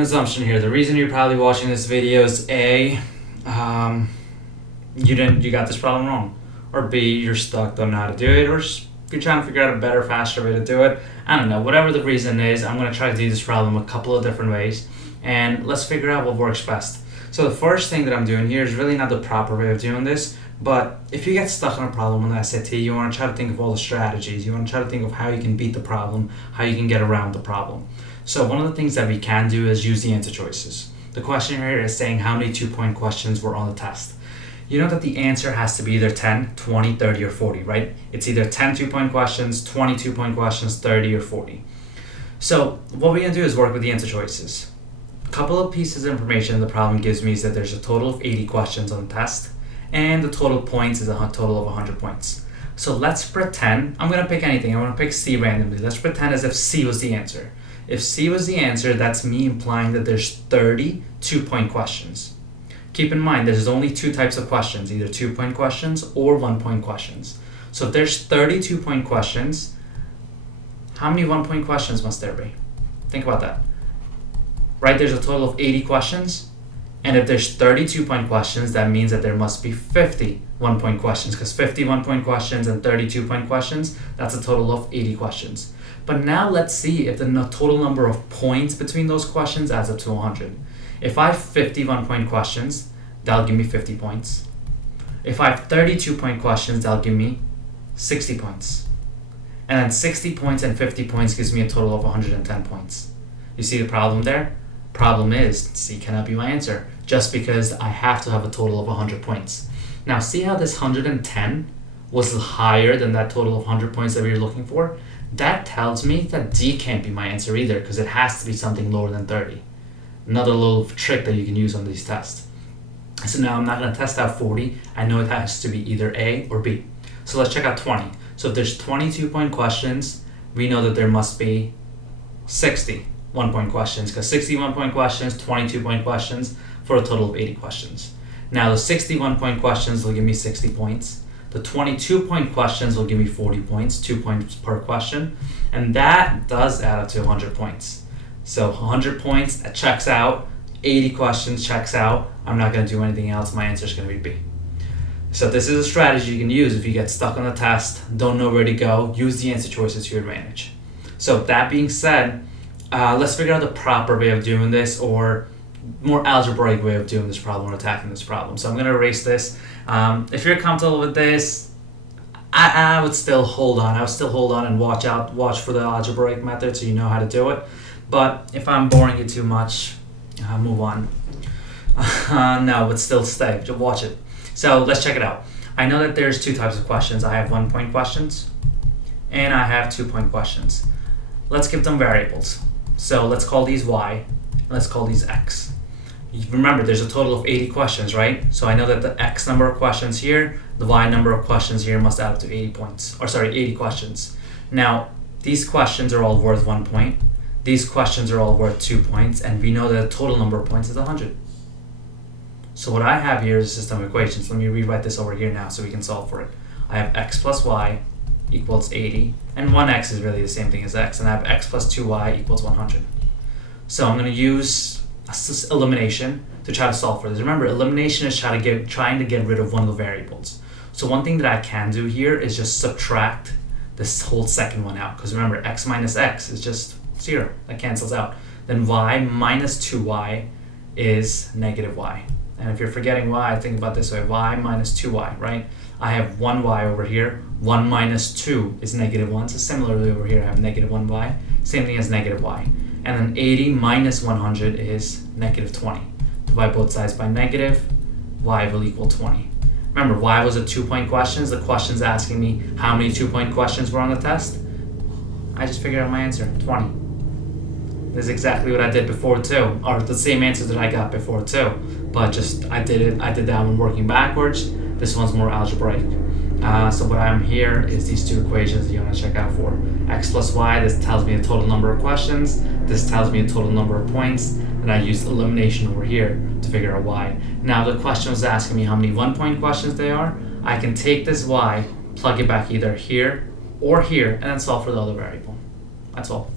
Assumption here. The reason you're probably watching this video is A, you got this problem wrong, or B, you're stuck, don't know how to do it, or you're trying to figure out a better, faster way to do it. I don't know. Whatever the reason is, I'm going to try to do this problem a couple of different ways, and let's figure out what works best. So the first thing that I'm doing here is really not the proper way of doing this, but if you get stuck on a problem on the SAT, you want to try to think of all the strategies. You want to try to think of how you can beat the problem, how you can get around the problem. So one of the things that we can do is use the answer choices. The question here is saying how many 2-point questions were on the test. You know that the answer has to be either 10, 20, 30, or 40, right? It's either 10 2-point questions, 20 2-point questions, 30, or 40. So what we're going to do is work with the answer choices. A couple of pieces of information the problem gives me is that there's a total of 80 questions on the test, and the total points is a total of 100 points. So let's pretend, I'm going to pick anything. I want to pick C randomly. Let's pretend as if C was the answer. If C was the answer, that's me implying that there's 30 2-point questions. Keep in mind, there's only two types of questions, either 2-point questions or 1-point questions. So if there's 30 2-point questions, how many 1-point questions must there be? Think about that. Right, there's a total of 80 questions, and if there's 30 2-point questions, that means that there must be 50 1-point questions, because 50 1-point questions and 30 2-point questions, that's a total of 80 questions. But now let's see if the total number of points between those questions adds up to 100. If I have 50 1-point questions, that'll give me 50 points. If I have 30 2-point questions, that'll give me 60 points. And then 60 points and 50 points gives me a total of 110 points. You see the problem there? Problem is, C cannot be my answer, just because I have to have a total of 100 points. Now see how this 110 was higher than that total of 100 points that we were looking for? That tells me that D can't be my answer either, because it has to be something lower than 30. Another little trick that you can use on these tests. So now I'm not going to test out 40. I know it has to be either A or B. So let's check out 20. So if there's 20 2-point questions, we know that there must be 60 1-point questions, because 60 1-point questions, 20 2-point questions, for a total of 80 questions. Now the 60 1-point questions will give me 60 points. The 22-point questions will give me 40 points, 2 points per question, and that does add up to 100 points. So 100 points checks out, 80 questions checks out. I'm not going to do anything else. My answer is going to be B. So this is a strategy you can use if you get stuck on the test, don't know where to go, use the answer choices to your advantage. So that being said, let's figure out the proper way of doing this, or more algebraic way of doing this problem or attacking this problem. So I'm going to erase this. If you're comfortable with this, I would still hold on. I would still hold on and watch for the algebraic method so you know how to do it. But if I'm boring you too much, move on. No, but still stay. Just watch it. So let's check it out. I know that there's two types of questions. I have 1-point questions, and I have 2-point questions. Let's give them variables. So let's call these Y, and let's call these X. Remember, there's a total of 80 questions, right? So I know that the X number of questions here, the Y number of questions here must add up to 80 questions. Now, these questions are all worth 1 point. These questions are all worth 2 points, and we know that the total number of points is 100. So what I have here is a system of equations. Let me rewrite this over here now so we can solve for it. I have X plus Y equals 80, and 1X is really the same thing as X, and I have X plus 2Y equals 100. So I'm going to use elimination to try to solve for this. Remember, elimination is trying to get rid of one of the variables. So one thing that I can do here is just subtract this whole second one out, because remember, X minus X is just 0. That cancels out. Then Y minus 2Y is negative Y. And if you're forgetting Y, think about this way. Y minus 2Y, right? I have 1Y over here. 1 minus 2 is negative 1. So similarly over here, I have negative 1Y. Same thing as negative Y. And then 80 minus 100 is negative 20. Divide both sides by negative. Y will equal 20. Remember, Y was a 2-point questions. The question's asking me how many 2-point questions were on the test. I just figured out my answer, 20. This is exactly what I did before too, or the same answer that I got before too, but just I did that one working backwards. This one's more algebraic. So what I'm here is these two equations that you want to check out for. X plus Y, this tells me the total number of questions. This tells me the total number of points. And I used elimination over here to figure out Y. Now the question was asking me how many 1-point questions they are. I can take this Y, plug it back either here or here, and then solve for the other variable. That's all.